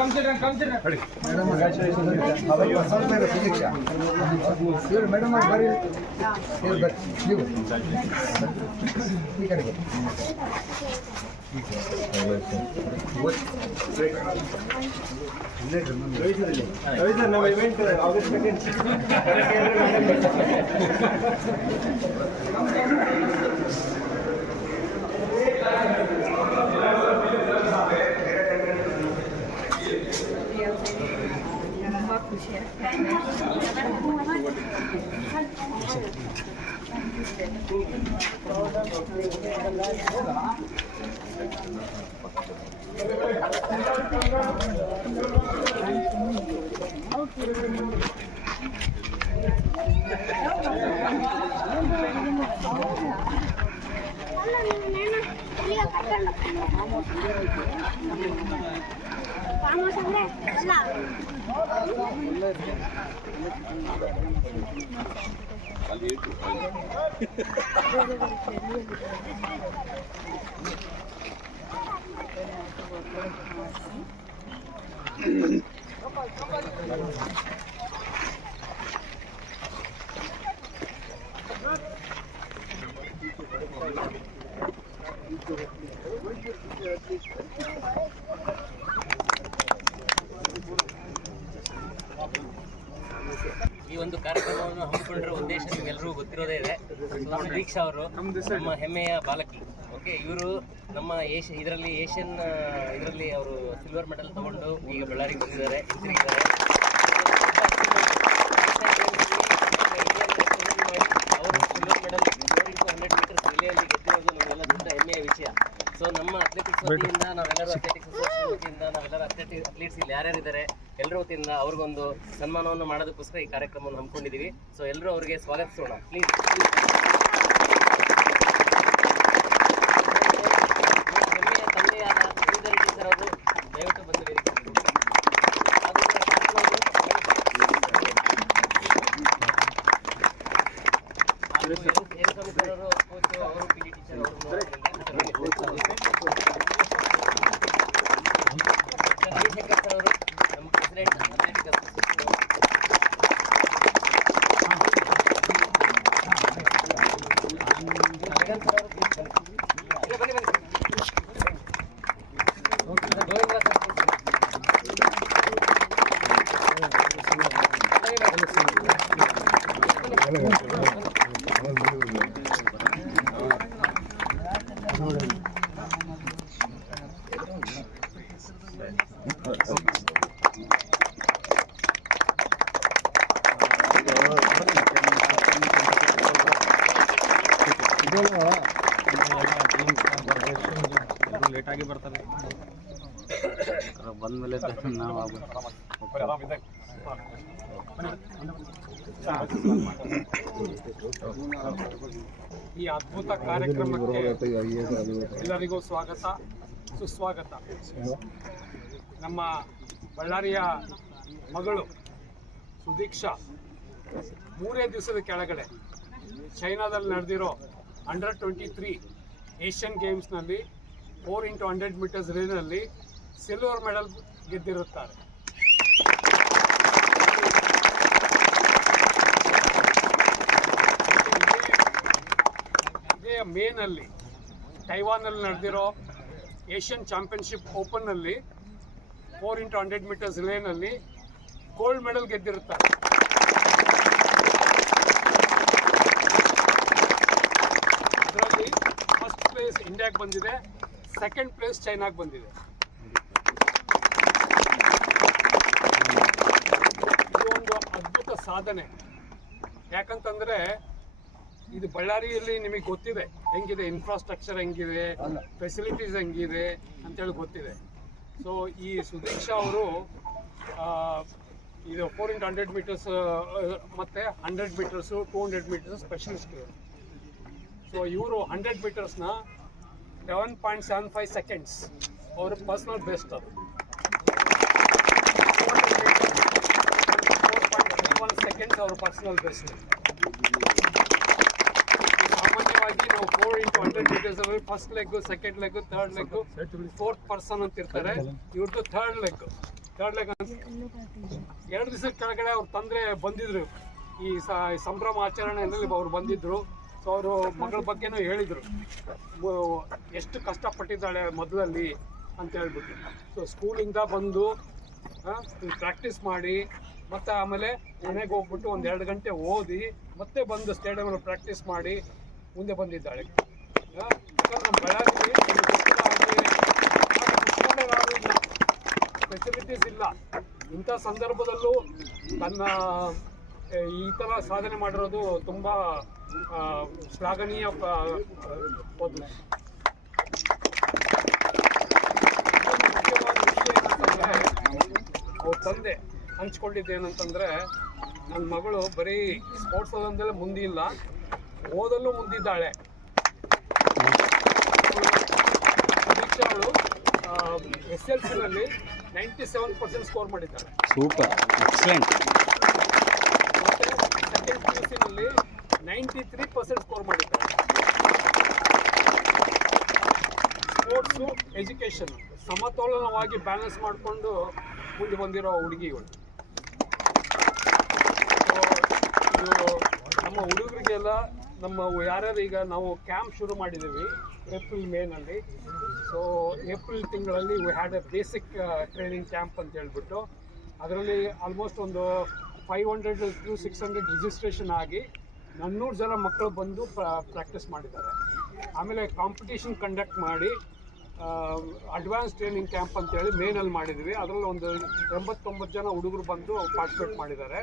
Come, sit down. Madam, congratulations. How are you? Madam, are very here, but you. We can go. Now event August 2nd. ಈ ಒಂದು ಕಾರ್ಯಕ್ರಮವನ್ನು ಹಮ್ಮಿಕೊಂಡಿರೋ ಉದ್ದೇಶ ನಿಮಗೆಲ್ಲರಿಗೂ ಗೊತ್ತಿರೋದೇ ಇದೆ. ನಮ್ಮ ದೀಕ್ಷಾ ಅವರು ನಮ್ಮ ಹೆಮ್ಮೆಯ ಬಾಲಕಿ. ಓಕೆ, ಇವರು ನಮ್ಮ ಇದರಲ್ಲಿ ಏಷ್ಯನ್ ಇದರಲ್ಲಿ ಅವರು ಸಿಲ್ವರ್ ಮೆಡಲ್ ತಗೊಂಡು ಈಗ ಬಳ್ಳಾರಿಗೆ ಬಂದಿದ್ದಾರೆ, ಹಿಂತಿರುಗಿದ್ದಾರೆ. ಅವರು ಸಿಲ್ವರ್ ಮೆಡಲ್ 4x100 ಮೀಟರ್ಸ್ ರಿಲೇಯಲ್ಲಿ ಗೆದ್ದಿರೋದು ನಮಗೆಲ್ಲ ದೊಡ್ಡ ಹೆಮ್ಮೆಯ ವಿಷಯ. ಸೊ ನಮ್ಮ ಅಥ್ಲೆಟಿಕ್ಸ್ ವತಿಯಿಂದ ನಾವೆಲ್ಲರೂ ಅಥ್ಲೆಟಿಕ್ಸ್ ಅಸೋಸಿಯೇಷನ್ ವತಿಯಿಂದ ನಾವೆಲ್ಲರೂ ಅಥ್ಲೀಟ್ಸ್ ಇಲ್ಲಿ ಯಾರ್ಯಾರಿದ್ದಾರೆ ಎಲ್ಲರ ವತಿಯಿಂದ ಅವ್ರಿಗೊಂದು ಸನ್ಮಾನವನ್ನು ಮಾಡೋದಕ್ಕೋಸ್ಕರ ಈ ಕಾರ್ಯಕ್ರಮವನ್ನು ಹಮ್ಮಿಕೊಂಡಿದ್ದೀವಿ. ಸೊ ಎಲ್ಲರೂ ಅವರಿಗೆ ಸ್ವಾಗತಿಸೋಣ ಪ್ಲೀಸ್. ಹೆಮ್ಮೆಯ ತಂದೆಯಾದ ಶ್ರೀಧರ್ ಟೀಚರ್ ಅವರು ದಯವಿಟ್ಟು ಬಂದಿದ್ದೀರಿ. ಅವರು ಕೋಚ್ ಅವರು ಪಿ ಟಿ ಟೀಚರ್ ಅವರು ಚಂದ್ರಶೇಖರ್ ಸರ್ ಅವರು ನಮ್ಮ ಪ್ರೆಸಿಡೆಂಟ್ ಅಥ್ಲೆಟಿಕ್ ಅಸೋಸಿಯೇಷನ್. ಲೇಟಾಗಿ ಬರ್ತಾರೆ, ಬಂದಮೇಲೆ ನಾವು ಈ ಅದ್ಭುತ ಕಾರ್ಯಕ್ರಮಕ್ಕೆ ಎಲ್ಲರಿಗೂ ಸ್ವಾಗತ ಸುಸ್ವಾಗತ. ನಮ್ಮ ಬಳ್ಳಾರಿಯ ಮಗಳು ಸುದೀಕ್ಷಾ 3 ದಿವಸದ ಕೆಳಗಡೆ ಚೈನಾದಲ್ಲಿ ನಡೆದಿರೋ ಅಂಡರ್-23 ಏಷ್ಯನ್ ಗೇಮ್ಸ್ನಲ್ಲಿ 4x100 ಮೀಟರ್ಸ್ ರೇನಲ್ಲಿ ಸಿಲ್ವರ್ ಮೆಡಲ್ ಗೆದ್ದಿರುತ್ತಾರೆ. ಮೇನಲ್ಲಿ ತೈವಾನಲ್ಲಿ ನಡೆದಿರೋ ಏಷ್ಯನ್ ಚಾಂಪಿಯನ್ಶಿಪ್ ಓಪನ್ನಲ್ಲಿ 4x100 ಮೀಟರ್ಸ್ ರಿಲೇನಲ್ಲಿ ಗೋಲ್ಡ್ ಮೆಡಲ್ ಗೆದ್ದಿರುತ್ತಾರೆ. ಅದರಲ್ಲಿ ಫಸ್ಟ್ ಪ್ಲೇಸ್ ಇಂಡಿಯಾಗೆ ಬಂದಿದೆ, ಸೆಕೆಂಡ್ ಪ್ಲೇಸ್ ಚೈನಾಗೆ ಬಂದಿದೆ. ಇದು ಒಂದು ಅದ್ಭುತ ಸಾಧನೆ. ಯಾಕಂತಂದರೆ ಇದು ಬಳ್ಳಾರಿಯಲ್ಲಿ ನಿಮಗೆ ಗೊತ್ತಿದೆ ಹೆಂಗಿದೆ, ಇನ್ಫ್ರಾಸ್ಟ್ರಕ್ಚರ್ ಹೆಂಗಿದೆ, ಫೆಸಿಲಿಟೀಸ್ ಹೆಂಗಿದೆ ಅಂತೇಳಿ ಗೊತ್ತಿದೆ. ಸೊ ಈ ಸುದೀಕ್ಷಾ ಅವರು ಇದು 4x100 ಮೀಟರ್ಸ್ ಮತ್ತು 100 ಮೀಟರ್ಸು 200 ಮೀಟರ್ಸ್ ಸ್ಪೆಷಲಿಸ್ಟ್. ಸೊ ಇವರು 100 ಮೀಟರ್ಸ್ನ 7.75 ಸೆಕೆಂಡ್ಸ್ ಅವ್ರ ಪರ್ಸ್ನಲ್ ಬೆಸ್ಟ್. ಅದು 4.31 ಸೆಕೆಂಡ್ಸ್ ಅವ್ರ ಪರ್ಸ್ನಲ್ ಬೆಸ್ಟ್. ಸಾಮಾನ್ಯವಾಗಿ ನಾವು 4x100 ಮೀಟರ್ಸ್ ಅಲ್ಲಿ first leg, second leg, third leg, fourth person ಅಂತ ಇರ್ತಾರೆ. ಇವ್ರದ್ದು ಥರ್ಡ್ ಲೆಗ್ ಅಂತ 2 ದಿವಸದ ಕೆಳಗಡೆ ಅವ್ರ ತಂದ್ರೆ ಬಂದಿದ್ರು. ಈ ಸಂಭ್ರಮ ಆಚರಣೆಯಲ್ಲಿ ಅವ್ರು ಬಂದಿದ್ರು. ಸೊ ಅವರು ಮಗಳ ಬಗ್ಗೆನೂ ಹೇಳಿದರು, ಎಷ್ಟು ಕಷ್ಟಪಟ್ಟಿದ್ದಾಳೆ ಮೊದಲಲ್ಲಿ ಅಂತ ಹೇಳ್ಬಿಟ್ಟು. ಸೊ ಸ್ಕೂಲಿಂದ ಬಂದು ಪ್ರಾಕ್ಟೀಸ್ ಮಾಡಿ ಮತ್ತು ಆಮೇಲೆ ಮನೆಗೆ ಹೋಗ್ಬಿಟ್ಟು 1-2 ಗಂಟೆ ಓದಿ ಮತ್ತೆ ಬಂದು ಸ್ಟೇಡಿಯಮಲ್ಲಿ ಪ್ರಾಕ್ಟೀಸ್ ಮಾಡಿ ಮುಂದೆ ಬಂದಿದ್ದಾಳೆ. ಯಾಕಂದ್ರೆ ನಮ್ಮ ಬಳ್ಳಾರಿಯಲ್ಲಿ ಫೆಸಿಲಿಟೀಸ್ ಇಲ್ಲ. ಇಂಥ ಸಂದರ್ಭದಲ್ಲೂ ತನ್ನ ಈ ಥರ ಸಾಧನೆ ಮಾಡಿರೋದು ತುಂಬ ಶ್ಲಾಘನೀಯ ಪದ. ಮುಖ್ಯವಾದ ವಿಷಯ ಏನಂತಂದರೆ ಅವ್ರ ತಂದೆ ಹಂಚ್ಕೊಂಡಿದ್ದೇನಂತಂದರೆ, ನನ್ನ ಮಗಳು ಬರೀ ಸ್ಪೋರ್ಟ್ಸ್ ಅಲ್ಲಂದಲೇ ಮುಂದಿಲ್ಲ, ಓದಲ್ಲೂ ಮುಂದಿದ್ದಾಳೆ. ದೀಕ್ಷಾ ಅವಳು SLCನಲ್ಲಿ 97% ಸ್ಕೋರ್ ಮಾಡಿದ್ದಾಳೆ. Super, excellent. ಮತ್ತು ಸೆಕೆಂಡ್ PUCನಲ್ಲಿ 93% ಸ್ಕೋರ್ ಮಾಡಿದ್ದಾರೆ. ಸ್ಪೋರ್ಟ್ಸು ಎಜುಕೇಷನ್ ಸಮತೋಲನವಾಗಿ ಬ್ಯಾಲೆನ್ಸ್ ಮಾಡಿಕೊಂಡು ಮುಂದೆ ಬಂದಿರೋ ಹುಡುಗಿಗಳು. ಇದು ನಮ್ಮ ಹುಡುಗರಿಗೆಲ್ಲ, ನಮ್ಮ ಯಾರ್ಯಾರು ಈಗ ನಾವು ಕ್ಯಾಂಪ್ ಶುರು ಮಾಡಿದ್ದೀವಿ ಏಪ್ರಿಲ್ ಮೇನಲ್ಲಿ. ಸೊ ಏಪ್ರಿಲ್ ತಿಂಗಳಲ್ಲಿ we had A basic training camp ಅಂತ ಹೇಳ್ಬಿಟ್ಟು, ಅದರಲ್ಲಿ ಆಲ್ಮೋಸ್ಟ್ ಒಂದು 500 to 600 ರಿಜಿಸ್ಟ್ರೇಷನ್ ಆಗಿ 400 ಜನ ಮಕ್ಕಳು ಬಂದು ಪ್ರಾಕ್ಟೀಸ್ ಮಾಡಿದ್ದಾರೆ. ಆಮೇಲೆ ಕಾಂಪಿಟೇಷನ್ ಕಂಡಕ್ಟ್ ಮಾಡಿ ಅಡ್ವಾನ್ಸ್ ಟ್ರೈನಿಂಗ್ ಕ್ಯಾಂಪ್ ಅಂತೇಳಿ ಮೇನಲ್ಲಿ ಮಾಡಿದ್ವಿ. ಅದರಲ್ಲಿ ಒಂದು 89 ಜನ ಹುಡುಗರು ಬಂದು ಪಾರ್ಟಿಸಿಪೇಟ್ ಮಾಡಿದ್ದಾರೆ.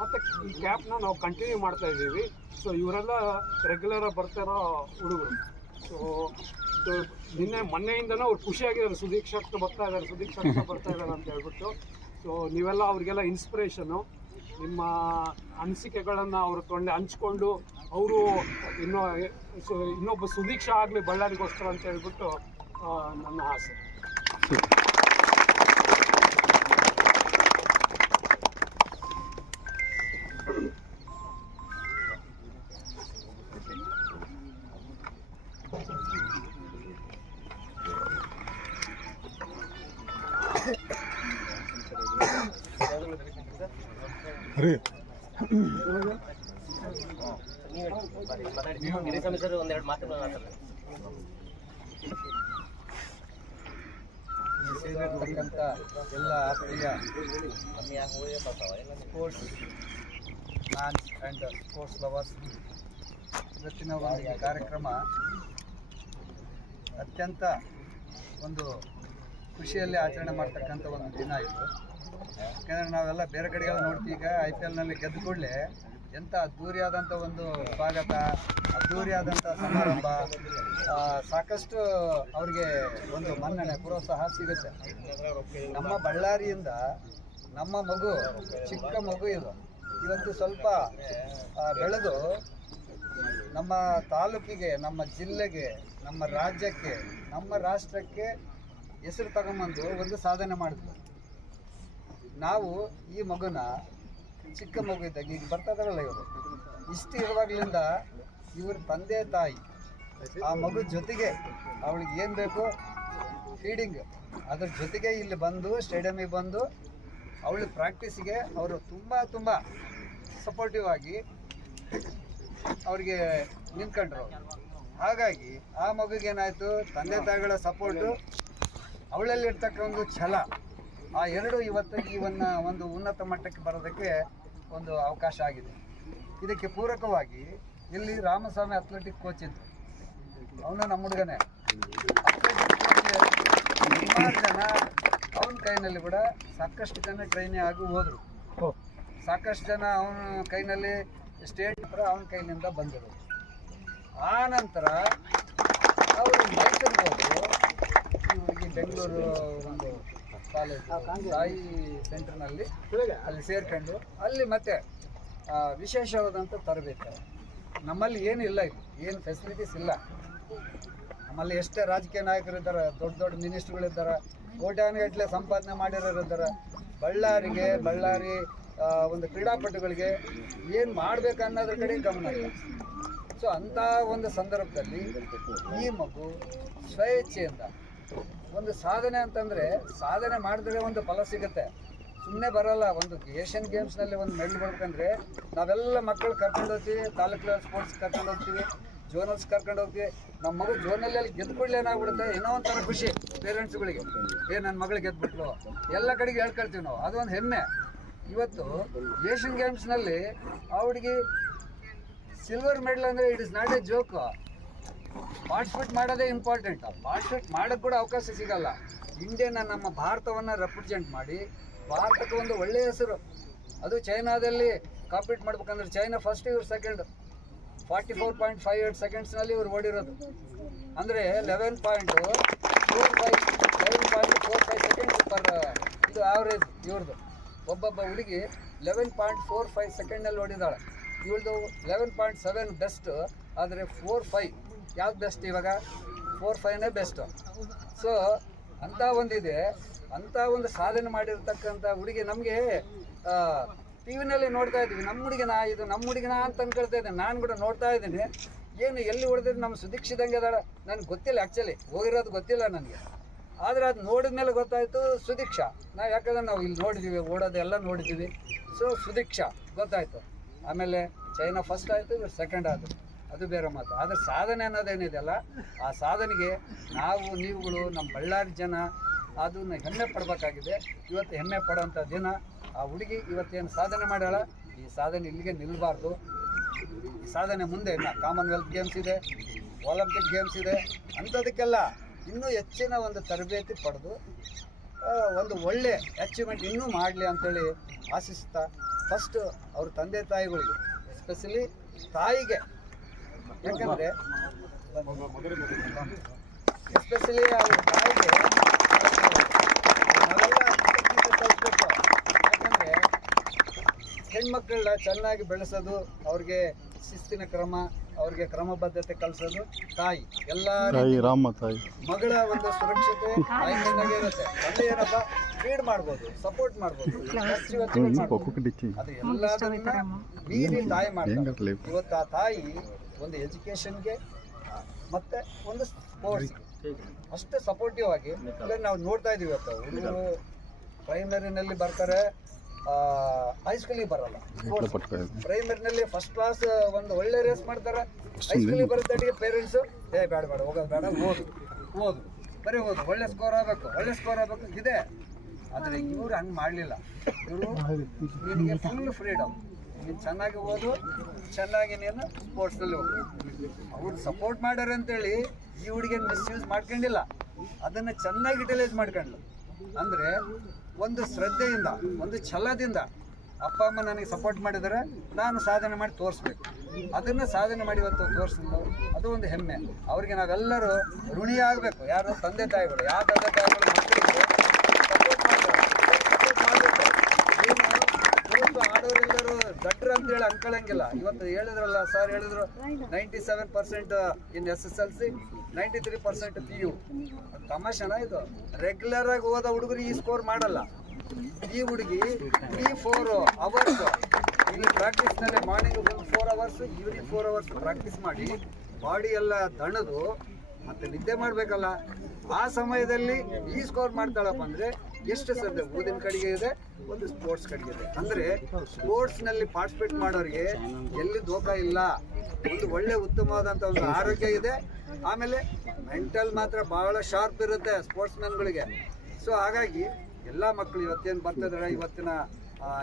ಮತ್ತು ಈ ಕ್ಯಾಂಪ್ನ ನಾವು ಕಂಟಿನ್ಯೂ ಮಾಡ್ತಾ ಇದ್ದೀವಿ. ಸೊ ಇವರೆಲ್ಲ ರೆಗ್ಯುಲರಾಗಿ ಬರ್ತಾರೋ ಹುಡುಗರು. ಸೊ ಮೊನ್ನೆಯಿಂದನೂ ಅವ್ರು ಖುಷಿಯಾಗಿದ್ದಾರೆ, ಸುದೀಕ್ಷಾ ಬರ್ತಾ ಇದ್ದಾರೆ ಅಂತ ಹೇಳ್ಬಿಟ್ಟು. ಸೊ ನೀವೆಲ್ಲ ಅವ್ರಿಗೆಲ್ಲ ಇನ್ಸ್ಪಿರೇಷನು. ನಿಮ್ಮ ಅನಿಸಿಕೆಗಳನ್ನು ಅವರು ಹಂಚ್ಕೊಂಡು ಅವರು ಇನ್ನೊಬ್ಬ ಸುದೀಕ್ಷಾ ಆಗಲಿ ಬಳ್ಳಾರಿಗೋಸ್ಕರ ಅಂತ ಹೇಳ್ಬಿಟ್ಟು ನನ್ನ ಆಸೆ. ಸರ್ ಒಂದೆರಡು ಮಾತು ಸೇರಿರ್ತಕ್ಕಂಥ ಎಲ್ಲ ಆತ್ಮೀಯ sports fans and sports lovers, ಇವತ್ತಿನ ಒಂದು ಕಾರ್ಯಕ್ರಮ ಅತ್ಯಂತ ಒಂದು ಖುಷಿಯಲ್ಲಿ ಆಚರಣೆ ಮಾಡ್ತಕ್ಕಂಥ ಒಂದು ದಿನ ಇದು. ಯಾಕೆಂದರೆ ನಾವೆಲ್ಲ ಬೇರೆ ಕಡೆಗೆಲ್ಲ ನೋಡ್ತೀವಿ, ಈಗ IPLನಲ್ಲಿ ಗೆದ್ದ ಕೂಡಲೇ ಎಂಥ ಅದ್ಧೂರಿಯಾದಂಥ ಒಂದು ಸ್ವಾಗತ, ಅದ್ಧೂರಿಯಾದಂಥ ಸಮಾರಂಭ, ಸಾಕಷ್ಟು ಅವ್ರಿಗೆ ಒಂದು ಮನ್ನಣೆ ಪ್ರೋತ್ಸಾಹ ಸಿಗುತ್ತೆ. ನಮ್ಮ ಬಳ್ಳಾರಿಯಿಂದ ನಮ್ಮ ಮಗು, ಚಿಕ್ಕ ಮಗು ಇದು, ಇವತ್ತು ಸ್ವಲ್ಪ ಬೆಳೆದು ನಮ್ಮ ತಾಲೂಕಿಗೆ, ನಮ್ಮ ಜಿಲ್ಲೆಗೆ, ನಮ್ಮ ರಾಜ್ಯಕ್ಕೆ, ನಮ್ಮ ರಾಷ್ಟ್ರಕ್ಕೆ ಹೆಸರು ತಗೊಂಬಂದು ಒಂದು ಸಾಧನೆ ಮಾಡಿದ್ರು. ನಾವು ಈ ಮಗುನ ಚಿಕ್ಕ ಮಗು ಇದ್ದಾಗ, ಈಗ ಬರ್ತಾ ಇದ್ದಾರಲ್ಲ ಇವರು, ಇಷ್ಟು ಇರುವಾಗಲಿಂದ ಇವ್ರ ತಂದೆ ತಾಯಿ ಆ ಮಗು ಜೊತೆಗೆ ಅವಳಿಗೆ ಏನು ಬೇಕು ಫೀಡಿಂಗ್, ಅದ್ರ ಜೊತೆಗೆ ಇಲ್ಲಿ ಬಂದು ಸ್ಟೇಡಿಯಮಿಗೆ ಬಂದು ಅವಳ ಪ್ರಾಕ್ಟೀಸಿಗೆ ಅವರು ತುಂಬ ಸಪೋರ್ಟಿವ್ ಆಗಿ ಅವ್ರಿಗೆ ನಿಂತ್ಕೊಂಡ್ರು. ಹಾಗಾಗಿ ಆ ಮಗುಗೆ ಏನಾಯಿತು, ತಂದೆ ತಾಯಿಗಳ ಸಪೋರ್ಟು, ಅವಳಲ್ಲಿ ಇರ್ತಕ್ಕ ಒಂದು ಛಲ, ಆ ಎರಡು ಇವತ್ತು ಒಂದು ಉನ್ನತ ಮಟ್ಟಕ್ಕೆ ಬರೋದಕ್ಕೆ ಒಂದು ಅವಕಾಶ ಆಗಿದೆ. ಇದಕ್ಕೆ ಪೂರಕವಾಗಿ ಇಲ್ಲಿ ರಾಮಸ್ವಾಮಿ ಅಥ್ಲೆಟಿಕ್ ಕೋಚ್ ಇದ್ದು, ಅವನು ನಮ್ಮ ಹುಡುಗನೇ. ಸುಮಾರು ಜನ ಅವನ ಕೈನಲ್ಲಿ ಕೂಡ ಸಾಕಷ್ಟು ಜನ ಟ್ರೈನಿಂಗ್ ಆಗಿ ಹೋದರು. ಸಾಕಷ್ಟು ಜನ ಅವನ ಕೈನಲ್ಲಿ ಸ್ಟೇಟ್ ಅವನ ಕೈನಿಂದ ಬಂದರು. ಆ ನಂತರ ಅವರು ಮೈಸೂರಿಗೆ ಹೋದರು. ಈ ಹುಡುಗಿ ಬೆಂಗಳೂರು ಒಂದು ಕಾಲೇಜು ಸಾಯಿ ಸೆಂಟರ್ನಲ್ಲಿ ಅಲ್ಲಿ ಸೇರ್ಕೊಂಡು ಅಲ್ಲಿ ಮತ್ತೆ ವಿಶೇಷವಾದಂಥ ತರಬೇತಿ. ನಮ್ಮಲ್ಲಿ ಏನಿಲ್ಲ, ಇದು ಏನು ಫೆಸಿಲಿಟೀಸ್ ಇಲ್ಲ. ನಮ್ಮಲ್ಲಿ ಎಷ್ಟೇ ರಾಜಕೀಯ ನಾಯಕರಿದ್ದಾರೆ, ದೊಡ್ಡ ದೊಡ್ಡ ಮಿನಿಸ್ಟ್ರುಗಳಿದ್ದಾರೆ, ಕೋಟ್ಯಾನುಗಟ್ಟಲೆ ಸಂಪಾದನೆ ಮಾಡಿರೋರು ಇದ್ದಾರೆ. ಬಳ್ಳಾರಿ ಒಂದು ಕ್ರೀಡಾಪಟುಗಳಿಗೆ ಏನು ಮಾಡಬೇಕು ಅನ್ನೋದ್ರ ಕಡೆ ಗಮನ ಇಲ್ಲ. ಸೊ ಅಂಥ ಒಂದು ಸಂದರ್ಭದಲ್ಲಿ ಈ ಮಗು ಸ್ವೇಚ್ಛೆಯಿಂದ ಒಂದು ಸಾಧನೆ ಅಂತಂದರೆ, ಸಾಧನೆ ಮಾಡಿದ್ರೆ ಒಂದು ಫಲ ಸಿಗುತ್ತೆ, ಸುಮ್ಮನೆ ಬರೋಲ್ಲ. ಒಂದು ಏಷ್ಯನ್ ಗೇಮ್ಸ್ನಲ್ಲಿ ಒಂದು ಮೆಡಲ್ ಬರ್ಬೇಕಂದ್ರೆ ನಾವೆಲ್ಲ ಮಕ್ಕಳು ಕರ್ಕೊಂಡು ಹೋಗ್ತೀವಿ, ತಾಲೂಕು ಲೆವೆಲ್ ಸ್ಪೋರ್ಟ್ಸ್ ಕರ್ಕೊಂಡು ಹೋಗ್ತೀವಿ, ಜೋನಲ್ಸ್ ಕರ್ಕೊಂಡು ಹೋಗ್ತೀವಿ. ನಮ್ಮ ಮಗು ಜೋನಲ್ಲಿ ಅಲ್ಲಿ ಗೆದ್ದು ಕೂಡಲೇ ಏನಾಗ್ಬಿಡುತ್ತೆ, ಏನೋ ಒಂಥರ ಖುಷಿ ಪೇರೆಂಟ್ಸ್ಗಳಿಗೆ, ನನ್ನ ಮಗಳು ಗೆದ್ದುಬಿಟ್ಲು, ಎಲ್ಲ ಕಡೆಗೆ ಹೇಳ್ಕೊಳ್ತೀವಿ ನಾವು. ಅದೊಂದು ಹೆಮ್ಮೆ. ಇವತ್ತು ಏಷ್ಯನ್ ಗೇಮ್ಸ್ನಲ್ಲಿ ಅವಳಿಗೆ ಸಿಲ್ವರ್ ಮೆಡಲ್ ಅಂದರೆ it is not A joke. Participate ಮಾಡೋದೇ ಇಂಪಾರ್ಟೆಂಟ್. ಪಾರ್ಟಿಸಿಪೇಟ್ ಮಾಡೋಕ್ಕೆ ಕೂಡ ಅವಕಾಶ ಸಿಗಲ್ಲ. ಇಂಡಿಯಾನ, ನಮ್ಮ ಭಾರತವನ್ನು ರೆಪ್ರೆಸೆಂಟ್ ಮಾಡಿ ಭಾರತಕ್ಕೆ ಒಂದು ಒಳ್ಳೆಯ ಹೆಸರು. ಅದು ಚೈನಾದಲ್ಲಿ ಕಾಂಪೀಟ್ ಮಾಡ್ಬೇಕಂದ್ರೆ ಚೈನಾ ಫಸ್ಟ್, ಇವ್ರು ಸೆಕೆಂಡ್. 44.58 ಸೆಕೆಂಡ್ಸ್ನಲ್ಲಿ ಇವ್ರು ಓಡಿರೋದು. ಅಂದರೆ 11.45 ಸೆಕೆಂಡ್ಸ್ ಪರ್ ಇದು ಆವ್ರೇಜ್ ಇವ್ರದ್ದು. ಒಬ್ಬೊಬ್ಬ ಹುಡುಗಿ 11.45 ಸೆಕೆಂಡ್ನಲ್ಲಿ ಓಡಿದಾಳೆ. ಇವಳದು 11.7 ಬೆಸ್ಟ್. ಆದರೆ 4.5 ಯಾವ್ದು ಬೆಸ್ಟ್? ಇವಾಗ 4.5ನೇ ಬೆಸ್ಟು. ಸೊ ಅಂಥ ಒಂದಿದೆ, ಅಂಥ ಒಂದು ಸಾಧನೆ ಮಾಡಿರ್ತಕ್ಕಂಥ ಹುಡುಗಿ ನಮಗೆ ಟಿ ವಿನಲ್ಲಿ ನೋಡ್ತಾ ಇದ್ದೀವಿ. ನಮ್ಮ ಹುಡುಗಿನ ಅಂತ ಅನ್ಕೊಳ್ತಾ ಇದ್ದೀನಿ. ನಾನು ಕೂಡ ನೋಡ್ತಾ ಇದ್ದೀನಿ. ಏನು ಎಲ್ಲಿ ಹೊಡೆದ್ರೆ ನಮ್ಮ ಸುದೀಕ್ಷಿತಂಗೆ ಅದಾಳ, ನನಗೆ ಗೊತ್ತಿಲ್ಲ. ಆ್ಯಕ್ಚುಲಿ ಹೋಗಿರೋದು ಗೊತ್ತಿಲ್ಲ ನನಗೆ. ಆದರೆ ಅದು ನೋಡಿದ ಮೇಲೆ ಗೊತ್ತಾಯಿತು ಸುದೀಕ್ಷಾ. ಯಾಕಂದ್ರೆ ನಾವು ಇಲ್ಲಿ ನೋಡಿದ್ದೀವಿ, ಓಡೋದೆಲ್ಲ ನೋಡಿದ್ದೀವಿ. ಸೊ ಸುದೀಕ್ಷಾ ಗೊತ್ತಾಯಿತು. ಆಮೇಲೆ ಚೈನಾ ಫಸ್ಟ್ ಆಯಿತು, ಇವರು ಸೆಕೆಂಡ್ ಆದರು, ಅದು ಬೇರೆ ಮಾತು. ಆದರೆ ಸಾಧನೆ ಅನ್ನೋದೇನಿದೆಯಲ್ಲ, ಆ ಸಾಧನೆಗೆ ನೀವುಗಳು ನಮ್ಮ ಬಳ್ಳಾರಿ ಜನ ಅದನ್ನು ಹೆಮ್ಮೆ ಪಡಬೇಕಾಗಿದೆ. ಇವತ್ತು ಹೆಮ್ಮೆ ಪಡೋಂಥ ದಿನ. ಆ ಹುಡುಗಿ ಇವತ್ತೇನು ಸಾಧನೆ ಮಾಡ್ಯಾಳ, ಈ ಸಾಧನೆ ಇಲ್ಲಿಗೆ ನಿಲ್ಲಬಾರ್ದು. ಈ ಸಾಧನೆ ಮುಂದೆ ಇನ್ನು ಕಾಮನ್ವೆಲ್ತ್ ಗೇಮ್ಸ್ ಇದೆ, ಒಲಿಂಪಿಕ್ ಗೇಮ್ಸ್ ಇದೆ, ಅಂಥದಕ್ಕೆಲ್ಲ ಇನ್ನೂ ಹೆಚ್ಚಿನ ಒಂದು ತರಬೇತಿ ಪಡೆದು ಒಂದು ಒಳ್ಳೆ ಅಚೀವ್ಮೆಂಟ್ ಇನ್ನೂ ಮಾಡಲಿ ಅಂಥೇಳಿ ಆಶಿಸ್ತಾ, ಫಸ್ಟ್ ಅವ್ರ ತಂದೆ ತಾಯಿಗಳಿಗೆ, ಎಸ್ಪೆಷಲಿ ತಾಯಿಗೆ, ಯಾಕಂದರೆ ಎಸ್ಪೆಷಲಿ ಅವ್ರ ತಾಯಿಗೆ ನಾವೆಲ್ಲ ಕಲಿಸ್ಬೇಕು. ಯಾಕಂದರೆ ಹೆಣ್ಮಕ್ಕಳನ್ನ ಚೆನ್ನಾಗಿ ಬೆಳೆಸೋದು, ಅವ್ರಿಗೆ ಶಿಸ್ತಿನ ಕ್ರಮ, ಅವ್ರಿಗೆ ಕ್ರಮಬದ್ಧತೆ ಕಲಿಸೋದು ತಾಯಿ. ಎಲ್ಲ ಮಗಳ ಒಂದು ಸುರಕ್ಷತೆ ತಾಯಿಯಿಂದಾಗೆ ಇರುತ್ತೆ. ತಂದೆ ಏನಪ್ಪ ಫೀಡ್ ಮಾಡ್ಬೋದು, ಸಪೋರ್ಟ್ ಮಾಡ್ಬೋದು, ಅದು ಎಲ್ಲದನ್ನ ಮೀರಿ ತಾಯಿ ಮಾಡ್ತಾರೆ. ಇವತ್ತು ಆ ತಾಯಿ ಒಂದು ಎಜುಕೇಷನ್ಗೆ ಮತ್ತು ಒಂದು ಸ್ಪೋರ್ಟ್ಸ್ಗೆ ಅಷ್ಟೇ ಸಪೋರ್ಟಿವ್ ಆಗಿ ನಾವು ನೋಡ್ತಾ ಇದ್ದೀವಿ. ಇವತ್ತು ಹುಡುಗರು ಪ್ರೈಮರಿನಲ್ಲಿ ಬರ್ತಾರೆ, ಹೈಸ್ಕೂಲಿಗೆ ಬರಲ್ಲ. ಪ್ರೈಮರಿನಲ್ಲಿ ಫಸ್ಟ್ ಕ್ಲಾಸ್ ಒಂದು ಒಳ್ಳೆ ರೇಸ್ ಮಾಡ್ತಾರೆ, ಹೈಸ್ಕೂಲಿಗೆ ಬರೋದಟ್ಟಿಗೆ ಪೇರೆಂಟ್ಸು ಬೇಡ ಹೋಗೋದು ಬೇಡ, ಓದು ಬರೀ ಓದು, ಒಳ್ಳೆ ಸ್ಕೋರ್ ಆಗಬೇಕು ಇದೆ. ಆದರೆ ಇವರು ಹಂಗೆ ಮಾಡಲಿಲ್ಲ. ಇವರು ನಿನಗೆ ಫುಲ್ ಫ್ರೀಡಮ್, ನೀನು ಚೆನ್ನಾಗಿ ಓದು, ಚೆನ್ನಾಗಿ ನೀನು ಸ್ಪೋರ್ಟ್ಸಲ್ಲಿ ಹೋಗು. ಅವ್ರು ಸಪೋರ್ಟ್ ಮಾಡ್ಯಾರ ಅಂತೇಳಿ ಈ ಹುಡುಗಿಯನ್ನು ಮಿಸ್ಯೂಸ್ ಮಾಡ್ಕೊಂಡಿಲ್ಲ, ಅದನ್ನು ಚೆನ್ನಾಗಿ ಯುಟಿಲೈಸ್ ಮಾಡ್ಕೊಂಡ್ಲು. ಅಂದರೆ ಒಂದು ಶ್ರದ್ಧೆಯಿಂದ, ಒಂದು ಛಲದಿಂದ ಅಪ್ಪ ಅಮ್ಮ ನನಗೆ ಸಪೋರ್ಟ್ ಮಾಡಿದರೆ ನಾನು ಸಾಧನೆ ಮಾಡಿ ತೋರಿಸ್ಬೇಕು. ಅದನ್ನು ಸಾಧನೆ ಮಾಡಿ ಇವತ್ತು ತೋರಿಸಿದ್ದು ಅದು ಒಂದು ಹೆಮ್ಮೆ. ಅವ್ರಿಗೆ ನಾವೆಲ್ಲರೂ ಋಣಿಯಾಗಬೇಕು. ಯಾರು ತಂದೆ ತಾಯಿಗಳು, ಯಾವ ತಂದೆ ತಾಯಿಗಳು ಮಕ್ಕಳಿಗೆ ಸಪೋರ್ಟ್ ಮಾಡಬೇಕು. ಏನು ಆಡೋರೆಲ್ಲರೂ ದಡ್ರು ಅಂತೇಳಿ ಅನ್ಕೊಳ್ಳಂಗಿಲ್ಲ. ಇವತ್ತು ಹೇಳಿದ್ರಲ್ಲ, ಸರ್ ಹೇಳಿದ್ರು 97% ಇನ್ SSLC, 93% PU. ತಮಾಷೆನಾ ಇದು? ರೆಗ್ಯುಲರ್ ಆಗಿ ಹೋದ ಹುಡುಗರು ಈ ಸ್ಕೋರ್ ಮಾಡಲ್ಲ. ಈ ಹುಡುಗಿ 3-4 ಅವರ್ಸ್ ಇಲ್ಲಿ ಪ್ರಾಕ್ಟೀಸ್ನಲ್ಲಿ, morning 4 hours, evening 4 hours practice ಮಾಡಿ ಬಾಡಿ ಎಲ್ಲ ದಣದು ಮತ್ತೆ ನಿದ್ದೆ ಮಾಡಬೇಕಲ್ಲ. ಆ ಸಮಯದಲ್ಲಿ ಈ ಸ್ಕೋರ್ ಮಾಡ್ತಾಳಪ್ಪ ಅಂದರೆ ಎಷ್ಟು ಸರ್ ಊದಿನ ಕಡೆಗೆ ಇದೆ, ಒಂದು ಸ್ಪೋರ್ಟ್ಸ್ ಕಡೆಗೆ ಇದೆ. ಅಂದರೆ ಸ್ಪೋರ್ಟ್ಸ್ನಲ್ಲಿ ಪಾರ್ಟಿಸಿಪೇಟ್ ಮಾಡೋರಿಗೆ ಎಲ್ಲಿ ದೋಖ ಇಲ್ಲ, ಒಂದು ಒಳ್ಳೆ ಉತ್ತಮವಾದಂಥ ಒಂದು ಆರೋಗ್ಯ ಇದೆ. ಆಮೇಲೆ ಮೆಂಟಲ್ ಮಾತ್ರ ಭಾಳ ಶಾರ್ಪ್ ಇರುತ್ತೆ ಸ್ಪೋರ್ಟ್ಸ್ ಮ್ಯಾನ್ಗಳಿಗೆ. ಸೊ ಹಾಗಾಗಿ ಎಲ್ಲ ಮಕ್ಕಳು ಇವತ್ತೇನು ಬರ್ತಿದ್ದಾರೆ, ಇವತ್ತಿನ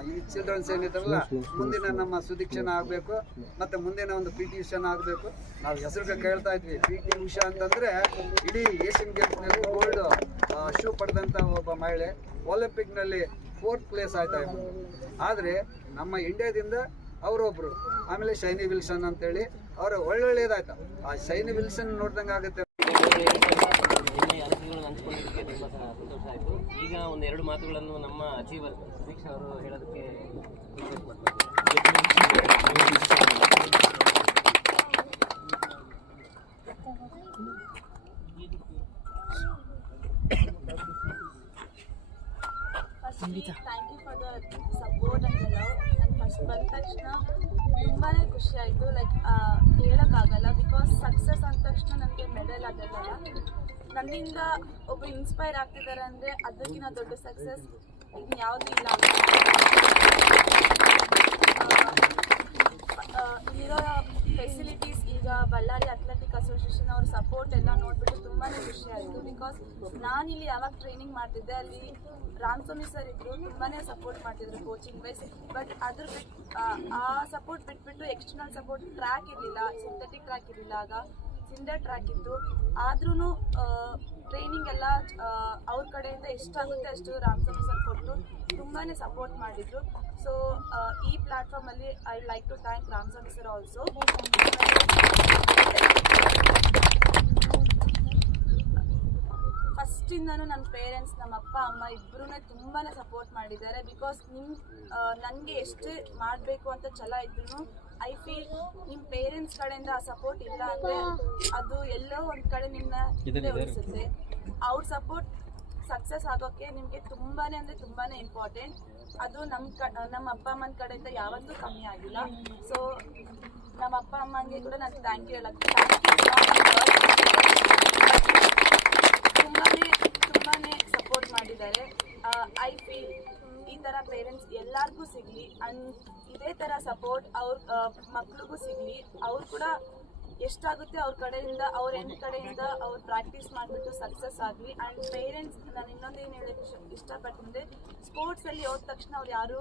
ಈ ಚಿಲ್ಡ್ರನ್ಸ್ ಏನಿದಾರಲ್ಲ, ಮುಂದಿನ ನಮ್ಮ ಸುದೀಕ್ಷಣ ಆಗಬೇಕು, ಮತ್ತು ಮುಂದಿನ ಒಂದು PT ಉಷಾ ಆಗಬೇಕು. ನಾವು ಹೆಸರಿಗೆ ಕೇಳ್ತಾ ಇದ್ವಿ PT ಉಷಾ ಅಂತಂದರೆ ಇಡೀ ಏಷ್ಯನ್ ಗೇಮ್ಸ್ನಲ್ಲಿ ಗೋಲ್ಡ್ ಶೂ ಪಡೆದಂಥ ಒಬ್ಬ ಮಹಿಳೆ, ಒಲಿಂಪಿಕ್ನಲ್ಲಿ 4th ಪ್ಲೇಸ್ ಆಯ್ತಾ ಇದ್ರು. ಆದರೆ ನಮ್ಮ ಇಂಡಿಯಾದಿಂದ ಅವರೊಬ್ಬರು, ಆಮೇಲೆ ಶೈನಿ ವಿಲ್ಸನ್ ಅಂತೇಳಿ ಅವರು ಒಳ್ಳೊಳ್ಳೆಯದಾಯ್ತು. ಆ ಶೈನಿ ವಿಲ್ಸನ್ ನೋಡ್ದಂಗೆ ಆಗುತ್ತೆ. ಹಂಚ್ಕೊಂಡಿದ್ದಕ್ಕೆ ತುಂಬ ಸಂತೋಷ ಆಯಿತು. ಈಗ ಒಂದು 2 ಮಾತುಗಳನ್ನು ನಮ್ಮ ಅಚೀವರ್ ಸುದೀಕ್ಷಾ ಅವರು ಹೇಳೋದಕ್ಕೆ ರಿಕ್ವೆಸ್ಟ್ ಮಾಡ್ತಾರೆ. Thank you for the support and love. ನಾನು ಫಸ್ಟ್ ಬಂದ ತಕ್ಷಣ ತುಂಬಾ ಖುಷಿ ಆಯಿತು. ಲೈಕ್ ಹೇಳೋಕ್ಕಾಗಲ್ಲ, ಬಿಕಾಸ್ ಸಕ್ಸಸ್ ಅಂದ ತಕ್ಷಣ ನನಗೆ ಮೆಡಲ್ ಅದೆಲ್ಲ ನನ್ನಿಂದ ಒಬ್ಬರು ಇನ್ಸ್ಪೈರ್ ಆಗ್ತಿದ್ದಾರೆ ಅಂದರೆ ಅದಕ್ಕಿಂತ ದೊಡ್ಡ ಸಕ್ಸಸ್ ಇನ್ಯಾವುದೂ ಇಲ್ಲ. ಇಲ್ಲಿರೋ ಫೆಸಿಲಿಟೀಸ್, ಈಗ ಬಳ್ಳಾರಿ ಅಥ್ಲೆಟಿಕ್ ಅಸೋಸಿಯೇಷನ್ ಅವ್ರ ಸಪೋರ್ಟ್ ಎಲ್ಲ ನೋಡಿಬಿಟ್ಟು ತುಂಬಾ ಖುಷಿ ಆಯಿತು. ಬಿಕಾಸ್ ನಾನಿಲ್ಲಿ ಯಾವಾಗ ಟ್ರೈನಿಂಗ್ ಮಾಡ್ತಿದ್ದೆ ಅಲ್ಲಿ ರಾಮಸ್ವಾಮಿ ಸರ್ ಇದ್ದರು, ತುಂಬಾ ಸಪೋರ್ಟ್ ಮಾಡ್ತಿದ್ರು ಕೋಚಿಂಗ್ ವೈಸ್. ಬಟ್ ಅದ್ರ ಆ ಸಪೋರ್ಟ್ ಬಿಟ್ಬಿಟ್ಟು ಎಕ್ಸ್ಟರ್ನಲ್ ಸಪೋರ್ಟ್ ಟ್ರ್ಯಾಕ್ ಇರಲಿಲ್ಲ, ಸಿಂಥೆಟಿಕ್ ಟ್ರ್ಯಾಕ್ ಇರಲಿಲ್ಲ, ಆಗ ಸಿಂಡರ್ ಟ್ರ್ಯಾಕ್ ಇತ್ತು. ಆದ್ರೂ ಟ್ರೈನಿಂಗ್ ಎಲ್ಲ ಅವ್ರ ಕಡೆಯಿಂದ ಎಷ್ಟಾಗುತ್ತೆ ಅಷ್ಟು ರಾಮಸ್ವಾಮಿ ಸರ್ ಕೊಟ್ಟು ತುಂಬಾ ಸಪೋರ್ಟ್ ಮಾಡಿದ್ರು. ಸೊ ಈ ಪ್ಲ್ಯಾಟ್ಫಾರ್ಮಲ್ಲಿ I like to thank Ramaswamy sir also. ಫಸ್ಟಿಂದನೂ ನನ್ನ ಪೇರೆಂಟ್ಸ್, ನಮ್ಮ ಅಪ್ಪ ಅಮ್ಮ ಇಬ್ಬರೂ ತುಂಬಾ ಸಪೋರ್ಟ್ ಮಾಡಿದ್ದಾರೆ. ಬಿಕಾಸ್ ನನಗೆ ಎಷ್ಟು ಮಾಡಬೇಕು ಅಂತ ಛಲ ಇದ್ರೂ ಐ ಫೀಲ್ ನಿಮ್ಮ ಪೇರೆಂಟ್ಸ್ ಕಡೆಯಿಂದ ಆ ಸಪೋರ್ಟ್ ಇಲ್ಲ ಅಂದರೆ ಅದು ಎಲ್ಲೋ ಒಂದು ಕಡೆ ನಿಮ್ಮನ್ನ ಉಳಿಸುತ್ತೆ. ಅವ್ರ ಸಪೋರ್ಟ್ ಸಕ್ಸಸ್ ಆಗೋಕ್ಕೆ ನಿಮಗೆ ತುಂಬಾ ಅಂದರೆ ತುಂಬಾ ಇಂಪಾರ್ಟೆಂಟ್. ಅದು ನಮ್ಮ ಅಪ್ಪ ಅಮ್ಮನ ಕಡೆಯಿಂದ ಯಾವತ್ತೂ ಕಮ್ಮಿ ಆಗಿಲ್ಲ. ಸೊ ನಮ್ಮ ಅಪ್ಪ ಅಮ್ಮನಿಗೆ ಕೂಡ ನಾನು ಥ್ಯಾಂಕ್ ಯು ಹೇಳಕ್ಕೆ ತುಂಬಾ ಸಪೋರ್ಟ್ ಮಾಡಿದ್ದಾರೆ. ಐ ಫೀಲ್ ಈ ಥರ ಪೇರೆಂಟ್ಸ್ ಎಲ್ಲರಿಗೂ ಸಿಗಲಿ ಆ್ಯಂಡ್ ಇದೇ ಥರ ಸಪೋರ್ಟ್ ಅವ್ರ ಮಕ್ಳಿಗೂ ಸಿಗಲಿ. ಅವ್ರು ಕೂಡ ಎಷ್ಟಾಗುತ್ತೆ ಅವ್ರ ಕಡೆಯಿಂದ, ಅವ್ರ ಹೆಣ್ಣು ಕಡೆಯಿಂದ ಅವ್ರು ಪ್ರಾಕ್ಟೀಸ್ ಮಾಡಿಬಿಟ್ಟು ಸಕ್ಸಸ್ ಆಗಲಿ. ಆ್ಯಂಡ್ ಪೇರೆಂಟ್ಸ್, ನಾನು ಇನ್ನೊಂದೇನು ಹೇಳೋಕ್ಕೆ ಇಷ್ಟಪಡ್ತೀನಿ, ಸ್ಪೋರ್ಟ್ಸಲ್ಲಿ ಹೋದ ತಕ್ಷಣ ಅವ್ರು ಯಾರೂ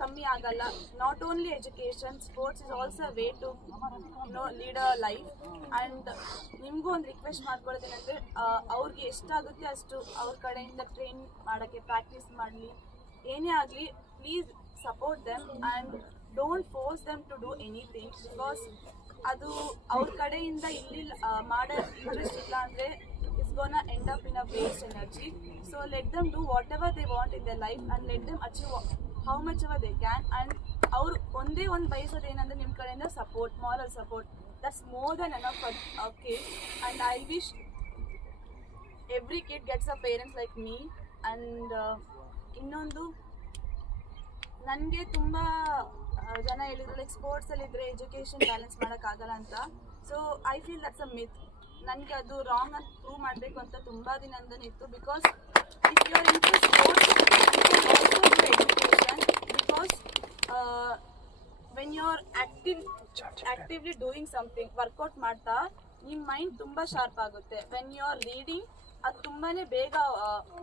ಕಮ್ಮಿ ಆಗಲ್ಲ. Not only education, sports is also way to lead a life. And ನಿಮಗೂ ಒಂದು ರಿಕ್ವೆಸ್ಟ್ ಮಾಡ್ಕೊಳ್ಳೋದೇನೆಂದರೆ ಅವ್ರಿಗೆ ಎಷ್ಟಾಗುತ್ತೆ ಅಷ್ಟು ಅವ್ರ ಕಡೆಯಿಂದ ಟ್ರೈನ್ ಮಾಡೋಕ್ಕೆ ಪ್ರಾಕ್ಟೀಸ್ ಮಾಡಲಿ. ಏನೇ ಆಗಲಿ please support them and don't force them to do anything. Because ಅದು ಅವ್ರ ಕಡೆಯಿಂದ ಇಲ್ಲಿ ಮಾಡೋ ಇಂಟ್ರೆಸ್ಟ್ ಇಲ್ಲ ಅಂದರೆ it's gonna end up in a waste energy. So let them do whatever they want in the life and let them achieve how much ever they can. And ಅವ್ರು ಒಂದೇ ಒಂದು ಬಯಸೋದು ಏನಂದರೆ ನಿಮ್ಮ ಕಡೆಯಿಂದ support, moral support. That's more than enough for a kid. And I wish every kid gets a parents like me. And ಇನ್ನೊಂದು, ನನಗೆ ತುಂಬ ಜನ ಹೇಳಿದ್ರು ಲೈಕ್ ಸ್ಪೋರ್ಟ್ಸಲ್ಲಿದ್ದರೆ ಎಜುಕೇಷನ್ ಬ್ಯಾಲೆನ್ಸ್ ಮಾಡೋಕ್ಕಾಗಲ್ಲ ಅಂತ. So I feel that's a myth. ನನಗೆ ಅದು ರಾಂಗ್ ಅಂತ ಪ್ರೂವ್ ಮಾಡಬೇಕು ಅಂತ ತುಂಬ ದಿನದಿಂದನೇ ಇತ್ತು. Because if you are into sports also do education. Because when you are actively doing something, workout ಮಾಡ್ತಾ ನಿಮ್ಮ ಮೈಂಡ್ ತುಂಬ ಶಾರ್ಪ್ ಆಗುತ್ತೆ. ವೆನ್ ಯು ಆರ್ ರೀಡಿಂಗ್ ಅದು ತುಂಬಾ ಬೇಗ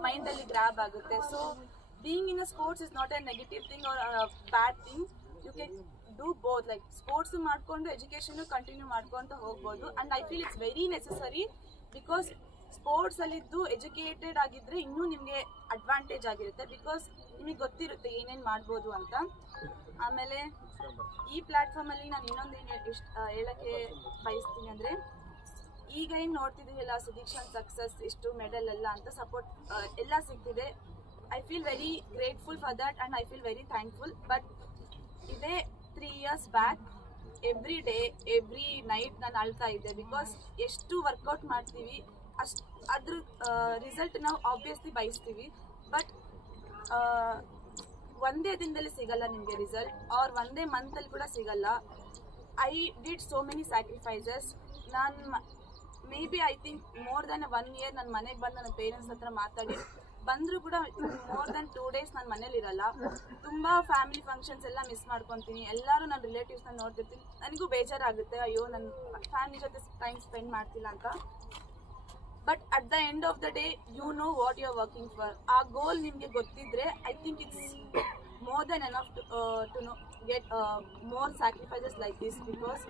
ಮೈಂಡಲ್ಲಿ ಗ್ರ್ಯಾಬ್ ಆಗುತ್ತೆ. So being in a sports is not a negative thing or a bad thing. You can do both, like sports ಮಾಡ್ಕೊಂಡು ಎಜುಕೇಷನ್ ಕಂಟಿನ್ಯೂ ಮಾಡ್ಕೊಂತ ಹೋಗ್ಬೋದು. And I feel it's very necessary. Because ಸ್ಪೋರ್ಟ್ಸಲ್ಲಿದ್ದು educated ಆಗಿದ್ದರೆ ಇನ್ನೂ ನಿಮಗೆ advantage ಆಗಿರುತ್ತೆ. Because ನಿಮಗೆ ಗೊತ್ತಿರುತ್ತೆ ಏನೇನು ಮಾಡ್ಬೋದು ಅಂತ. ಆಮೇಲೆ ಈ ಪ್ಲ್ಯಾಟ್ಫಾರ್ಮಲ್ಲಿ ನಾನು ಇನ್ನೊಂದೇನು ಹೇಳೋಕ್ಕೆ ಬಯಸ್ತೀನಿ ಅಂದರೆ, ಈಗ ಏನು ನೋಡ್ತಿದ್ದೀವಿಲ್ಲ ಸುದೀಕ್ಷನ್ ಸಕ್ಸಸ್, ಇಷ್ಟು ಮೆಡಲ್ ಎಲ್ಲ ಅಂತ ಸಪೋರ್ಟ್ ಎಲ್ಲ ಸಿಗ್ತಿದೆ. I feel very grateful for that and I feel very thankful. But ಇದೇ 3 years back every day every night ನಾನು ಅಳ್ತಾ ಇದ್ದೆ. ಬಿಕಾಸ್ ಎಷ್ಟು ವರ್ಕೌಟ್ ಮಾಡ್ತೀವಿ ಅದ್ರ ರಿಸಲ್ಟ್ ನಾವು ಆಬ್ವಿಯಸ್ಲಿ ಬಯಸ್ತೀವಿ. ಬಟ್ ಒಂದೇ ದಿನದಲ್ಲಿ ಸಿಗಲ್ಲ ನಿಮಗೆ ರಿಸಲ್ಟ್, ಆರ್ ಒಂದೇ ಮಂತಲ್ಲಿ ಕೂಡ ಸಿಗಲ್ಲ. I did so many sacrifices. ನಾನು maybe I think more than 1 year ನನ್ನ ಮನೆಗೆ ಬಂದು ನನ್ನ ಪೇರೆಂಟ್ಸ್ ಹತ್ರ ಮಾತಾಡಿ ಬಂದರೂ ಕೂಡ ಮೋರ್ ದೆನ್ 2 days ನಾನು ಮನೇಲಿ ಇರಲ್ಲ. ತುಂಬ ಫ್ಯಾಮಿಲಿ ಫಂಕ್ಷನ್ಸ್ ಎಲ್ಲ ಮಿಸ್ ಮಾಡ್ಕೊತೀನಿ. ಎಲ್ಲರೂ ನನ್ನ ರಿಲೇಟಿವ್ಸ್ನ ನೋಡ್ತಿರ್ತೀನಿ. ನನಗೂ ಬೇಜಾರಾಗುತ್ತೆ, ಅಯ್ಯೋ ನನ್ನ ಫ್ಯಾಮಿಲಿ ಜೊತೆ ಟೈಮ್ ಸ್ಪೆಂಡ್ ಮಾಡ್ತಿಲ್ಲ ಅಂತ. But at the end of the day you know what you are working for. ಆ ಗೋಲ್ ನಿಮಗೆ ಗೊತ್ತಿದ್ರೆ I think it's more than enough to know get more sacrifices like this. Because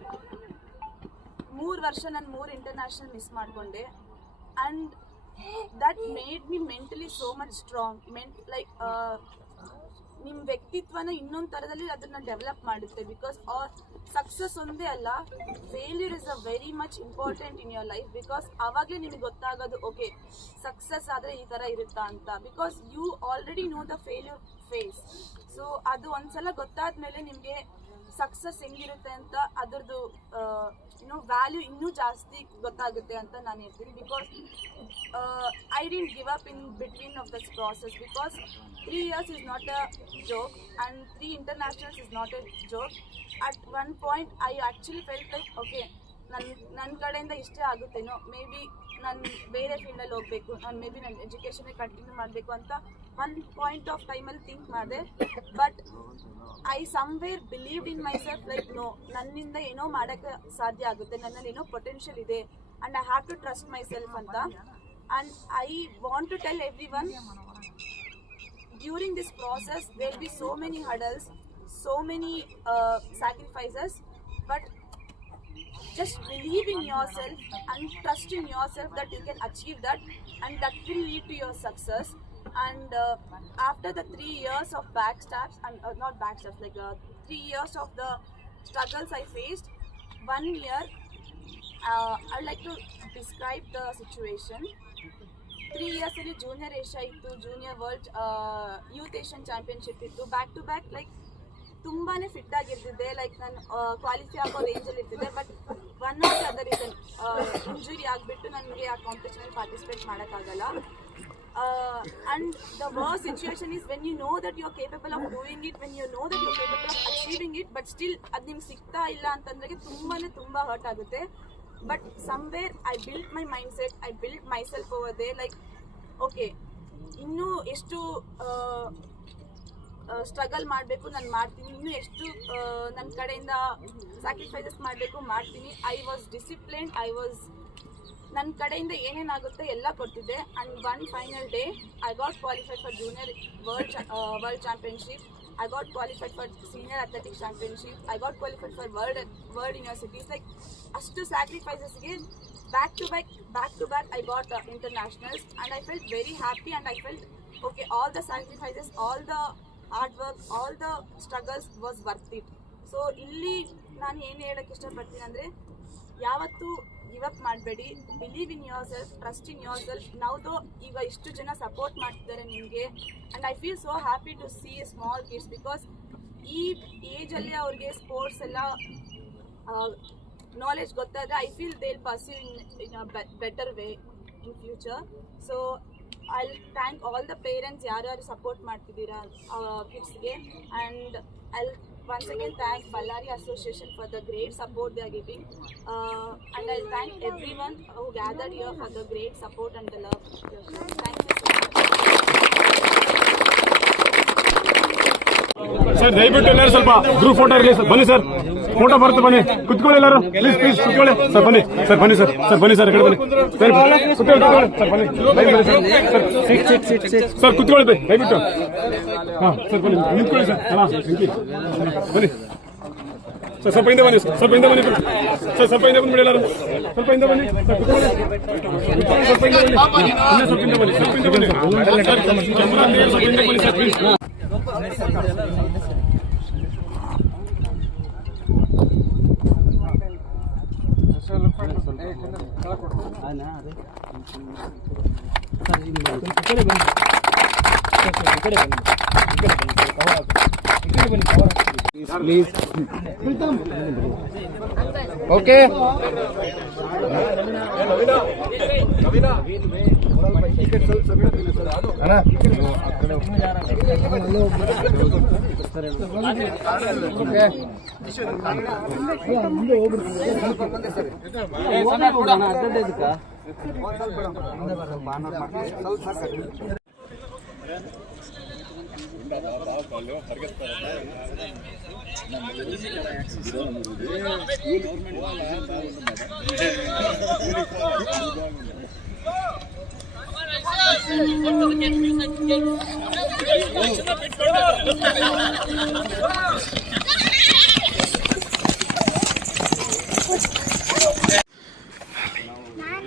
3 ವರ್ಷ ನಾನು 3 international miss ಮಾಡಿಕೊಂಡೆ. And that made me mentally so much strong. ನಿಮ್ಮ ವ್ಯಕ್ತಿತ್ವನ ಇನ್ನೊಂದು ಥರದಲ್ಲಿ ಅದನ್ನು ಡೆವಲಪ್ ಮಾಡುತ್ತೆ. ಬಿಕಾಸ್ ಸಕ್ಸಸ್ ಒಂದೇ ಅಲ್ಲ, failure is a very much important in your life. Because ಆವಾಗಲೇ ನಿಮಗೆ ಗೊತ್ತಾಗೋದು ಓಕೆ ಸಕ್ಸಸ್ ಆದರೆ ಈ ಥರ ಇರುತ್ತಾ ಅಂತ. Because you already know the failure face. So ಅದು ಒಂದ್ಸಲ ಗೊತ್ತಾದ ಮೇಲೆ ನಿಮಗೆ ಸಕ್ಸಸ್ ಹೆಂಗಿರುತ್ತೆ ಅಂತ ಅದರದ್ದು ವ್ಯಾಲ್ಯೂ ಇನ್ನೂ ಜಾಸ್ತಿ ಗೊತ್ತಾಗುತ್ತೆ ಅಂತ ನಾನು ಹೇಳ್ತೀನಿ. Because I didn't give up in between of this process. Because 3 years is not a joke and 3 internationals is not a joke. At one point I actually felt like okay ನನ್ನ ಕಡೆಯಿಂದ ಇಷ್ಟೇ ಆಗುತ್ತೇನೋ, may be ನಾನು ಬೇರೆ ಫೀಲ್ಡಲ್ಲಿ ಹೋಗಬೇಕು, ನಾನು may be ನನ್ನ ಎಜುಕೇಷನ್ನೇ continue ಮಾಡಬೇಕು ಅಂತ ಒಂದು ಪಾಯಿಂಟ್ ಆಫ್ ಟೈಮಲ್ಲಿ ಥಿಂಕ್ ಮಾಡಿದೆ. But I somewhere believed in myself like no, ನನ್ನಿಂದ ಏನೋ ಮಾಡೋಕ್ಕೆ ಸಾಧ್ಯ ಆಗುತ್ತೆ, ನನ್ನಲ್ಲಿ ಏನೋ ಪೊಟೆನ್ಷಿಯಲ್ ಇದೆ and I have to trust myself ಅಂತ. And I want to tell everyone, during this process there will be so many hurdles, so many sacrifices, but just believe in yourself and trust in yourself that you can achieve that, and that will lead to your success. And after the 3 years of backstabs and not backstabs, like 3 years of the struggles I faced, 1 year I'd like to describe the situation. 3 years ಅಲ್ಲಿ junior Asia ಇತ್ತು, junior world youth Asian championship ಇತ್ತು. Back to back like ತುಂಬಾ fit ಆಗಿರ್ತಿದ್ದೆ. Like ನಾನು qualify ಆಗೋ ರೇಂಜಲ್ಲಿ ಇರ್ತಿದ್ದೆ. But one of the other reason injury ಆಗಿಬಿಟ್ಟು ನನಗೆ ಆ ಕಾಂಪಿಟೇಷನಲ್ಲಿ ಪಾರ್ಟಿಸಿಪೇಟ್ ಮಾಡೋಕ್ಕಾಗಲ್ಲ. And the worst situation is when you know that you are capable of doing it, when you know that you are capable of achieving it, but still ಅದು ನಿಮ್ಗೆ ಸಿಗ್ತಾ ಇಲ್ಲ ಅಂತಂದ್ರೆ ತುಂಬ ಹರ್ಟ್ ಆಗುತ್ತೆ. But somewhere I built my mindset, I built myself over there like okay ಇನ್ನೂ ಎಷ್ಟು struggle ಮಾಡಬೇಕು ನಾನು ಮಾಡ್ತೀನಿ, ಇನ್ನೂ ಎಷ್ಟು ನನ್ನ ಕಡೆಯಿಂದ ಸ್ಯಾಕ್ರಿಫೈಸಸ್ ಮಾಡಬೇಕು ಮಾಡ್ತೀನಿ. ಐ ವಾಸ್ ಡಿಸಿಪ್ಲಿನ್ಡ್, ನನ್ನ ಕಡೆಯಿಂದ ಏನೇನಾಗುತ್ತೆ ಎಲ್ಲ ಕೊಡ್ತಿದ್ದೆ. And one final day I got qualified for junior world championship. I got qualified for senior athletics championship. I got qualified for world universities. Like ashtu sacrifices again, back to back I got internationals, and I felt very happy. And I felt okay, all the sacrifices, all the hard work, all the struggles was worth it. So ಇಲ್ಲಿ ನಾನು ಏನು ಹೇಳಕ್ಕೆ ಇಷ್ಟಪಡ್ತೀನಿ ಅಂದರೆ, ಯಾವತ್ತೂ give up ಮಾಡಬೇಡಿ, believe in yourself, trust in yourself. ನಾವ್ದು ಈಗ ಇಷ್ಟು ಜನ ಸಪೋರ್ಟ್ ಮಾಡ್ತಿದ್ದಾರೆ ನಿಮಗೆ. And I feel so happy to see small kids. Because ಈ ಏಜಲ್ಲಿ ಅವ್ರಿಗೆ ಸ್ಪೋರ್ಟ್ಸ್ ಎಲ್ಲ ನಾಲೆಜ್ ಗೊತ್ತಾದರೆ I feel they will pursue in a better way in future. So I thank all the parents ಯಾರ್ಯಾರು ಸಪೋರ್ಟ್ ಮಾಡ್ತಿದ್ದೀರಾ ಕಿಡ್ಸ್ಗೆ. And I once again thank Ballari Association for the great support they are giving, and I'll thank everyone who gathered here for the great support and the love. Thank you so much. Sir ದಯವಿಟ್ಟು ಎಲ್ಲರೂ ಸ್ವಲ್ಪ group photo ಇರಲಿ sir. ಬನ್ನಿ sir, photo ಬರುತ್ತೆ, ಬನ್ನಿ ಕುತ್ಕೊಳ್ಳಿ ಎಲ್ಲರೂ, please ಕುತ್ಕೊಳ್ಳಿ ಸರ್. ಬನ್ನಿ ಸರ್, ಬನ್ನಿ ಸರ್, ಬನ್ನಿ ಸರ್, ಕಡೆ ಬನ್ನಿ ಸರ್, ಕುತ್ಕೊಳ್ಳಿ ಸರ್, ಬನ್ನಿ ಸರ್, ಕುತ್ಕೊಳ್ಳಿ ದಯವಿಟ್ಟು. ಹಾಂ ಸರ್, ಬನ್ನಿ ನಿಂತ್ಕೊಳ್ಳಿ ಸರ್. ಹಾಂ ಬನ್ನಿ ಸರ್, ಸ್ವಲ್ಪ ಹಿಂದೆ ಬನ್ನಿ, ಸ್ವಲ್ಪ ಹಿಂದೆ ಬನ್ನಿ ಸರ್, ಸ್ವಲ್ಪ ಹಿಂದೆ ಬಂದ್ಬಿಡಿ ಎಲ್ಲರೂ, ಸ್ವಲ್ಪ ಹಿಂದೆ ಬನ್ನಿ ಸರ್, ಕುತ್ಕೊಳ್ಳಿ, ಸ್ವಲ್ಪ ಹಿಂದೆ ಬನ್ನಿ, ಸ್ವಲ್ಪ ಹಿಂದೆ ಬನ್ನಿ, ಸ್ವಲ್ಪ ಹಿಂದೆ ಬನ್ನಿ ಸರ್, ಸ್ವಲ್ಪ ಹಿಂದೆ ಬನ್ನಿ ಸರ್, ಪ್ಲೀಸ್. ಓಕೆ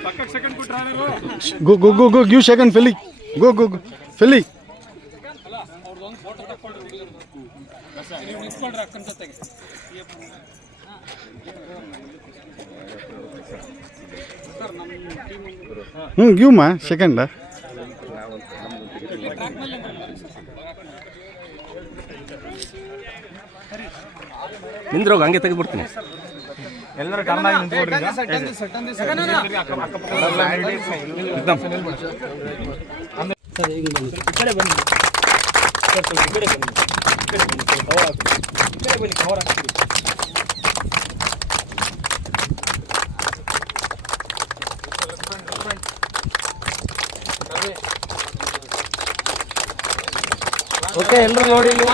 ಪಕ್ಕಕ್ಕೆ ಸೆಕೆಂಡ್ ಕೊಟ್ರೆ ಯಾರು? Go, give second, Philly. Go, Philly. ನೀವು ನಿಂತ್ಕೊಂಡ್ರೆ ಅಕ್ಕನ ಜೊತೆಗೆ. Give ma, second. ನಿಂದ್ರೋಗ ಹಂಗೆ ತೆಗೆದ್ಬಿಡ್ತೀನಿ. ಎಲ್ಲರೂ ಟರ್ನ್ ಆಗಿ ನಿಂತ್ಕೊಡ್ರಿ ಈಗ. ಓಕೆ ಎಲ್ಲರೂ ನೋಡಿ ಇಲ್ಲಿ.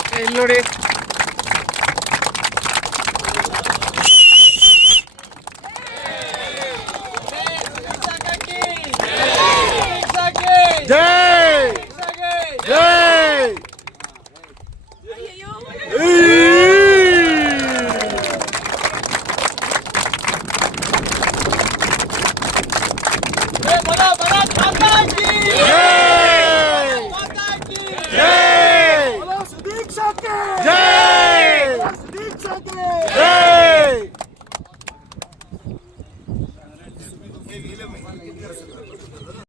ಓಕೆ ಇಲ್ಲಿ ನೋಡಿ. Jai!